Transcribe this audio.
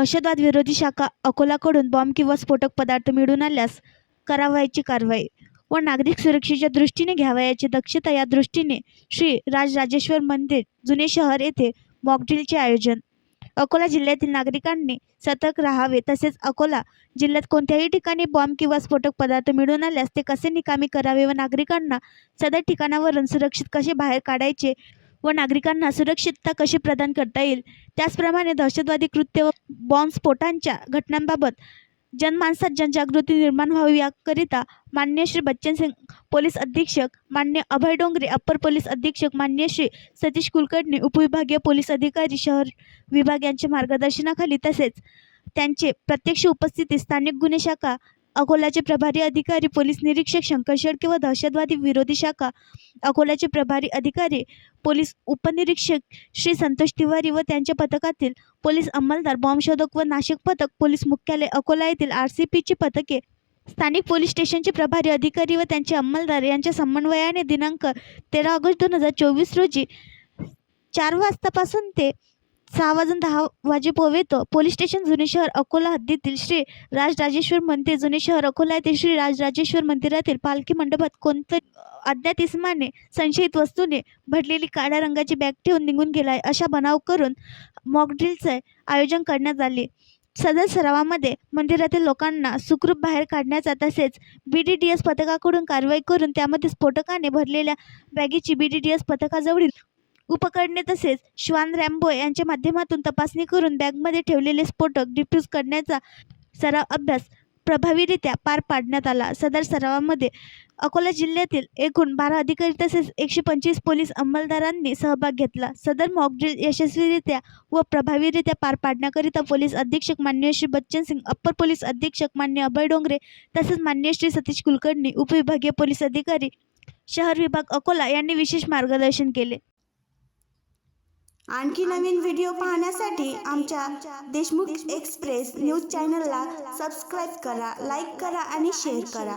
दहशतवाद विरोधी शाखा अकोलाकडून बॉम्ब किंवा स्फोटक पदार्थ मिळून आल्यास करावयाची कारवाई व नागरिक सुरक्षेच्या दृष्टीने घ्यावयाची दक्षता या दृष्टीने श्री राजराजेश्वर मंदिर जुने शहर येथे मॉकड्रिलचे आयोजन। अकोला जिल्ह्यातील नागरिकांनी सतर्क राहावे, तसेच अकोला जिल्ह्यात कोणत्याही ठिकाणी बॉम्ब किंवा स्फोटक पदार्थ मिळून आल्यास ते कसे निकामी करावे व नागरिकांना सदर ठिकाणावरून सुरक्षित कसे बाहेर काढायचे व नागरिकांना सुरक्षितता कशी प्रदान करता येईल, त्याचप्रमाणे दहशतवादी कृत्य व बॉम्बस्फोटांच्या घटनांबाबत जनमानसात जनजागृती निर्माण व्हावी याकरिता माननीय श्री बच्चन सिंग पोलीस अधीक्षक, माननीय अभय डोंगरे अप्पर पोलीस अधीक्षक, माननीय श्री सतीश कुलकर्णी उपविभागीय पोलीस अधिकारी शहर विभाग यांच्या मार्गदर्शनाखाली तसेच त्यांचे प्रत्यक्ष उपस्थितीत स्थानिक गुन्हे शाखा अकोलाचे प्रभारी अधिकारी पोलीस निरीक्षक शंकर शेळके व दहशतवादी विरोधी शाखा अकोलाचे प्रभारी अधिकारी पोलीस उपनिरीक्षक श्री संतोष तिवारी व त्यांच्या पथकातील पोलीस अंमलदार, बॉम्ब शोधक व नाशक पथक, पोलीस मुख्यालय अकोला येथील RCPची पथके, स्थानिक पोलीस स्टेशनचे प्रभारी अधिकारी व त्यांचे अंमलदार यांच्या समन्वयाने दिनांक 13 ऑगस्ट 2024 रोजी 4 वाजतापासून ते 6:10 वाजेपर्यंत पोलीस स्टेशन जुने शहर अकोला हद्दीतील श्री राजराजेश्वर मंदिर जुने शहर अकोला येथील श्री राजराजेश्वर मंदिरातील पालखी मंडपात कोणत्याही अज्ञात इसमाने संशयित वस्तूने भरलेली काळ्या रंगाची बॅग ठेवून निघून गेला अशा बनाव करून मॉकड्रिलचे आयोजन करण्यात आले। सदर सरावामध्ये मंदिरातील लोकांना सुखरूप बाहेर काढण्याचा तसेच BDDS पथकाकडून कारवाई करून त्यामध्ये स्फोटकाने भरलेल्या बॅगेची BDDS पथकाजवळील उपकरणे तसेच श्वान रॅम्बो यांच्या माध्यमातून तपासणी करून बॅगमध्ये ठेवलेले स्फोटक डिफ्यूज करण्याचा सराव अभ्यास प्रभावीरित्या पार पाडण्यात आला। सदर सरावामध्ये अकोला जिल्ह्यातील एकूण 12 अधिकारी तसेच 125 पोलीस अंमलदारांनी सहभाग घेतला। सदर मॉकड्रिल यशस्वीरित्या व प्रभावीरित्या पार पाडण्याकरिता पोलीस अधीक्षक माननीय श्री बच्चन सिंग, अप्पर पोलीस अधीक्षक माननीय अभय डोंगरे तसेच माननीय श्री सतीश कुलकर्णी उपविभागीय पोलीस अधिकारी शहर विभाग अकोला यांनी विशेष मार्गदर्शन केले। आणखी नवीन व्हिडिओ पाहण्यासाठी आमच्या देशमुख एक्सप्रेस न्यूज चॅनलला सबस्क्राईब करा, लाईक करा आणि शेअर करा।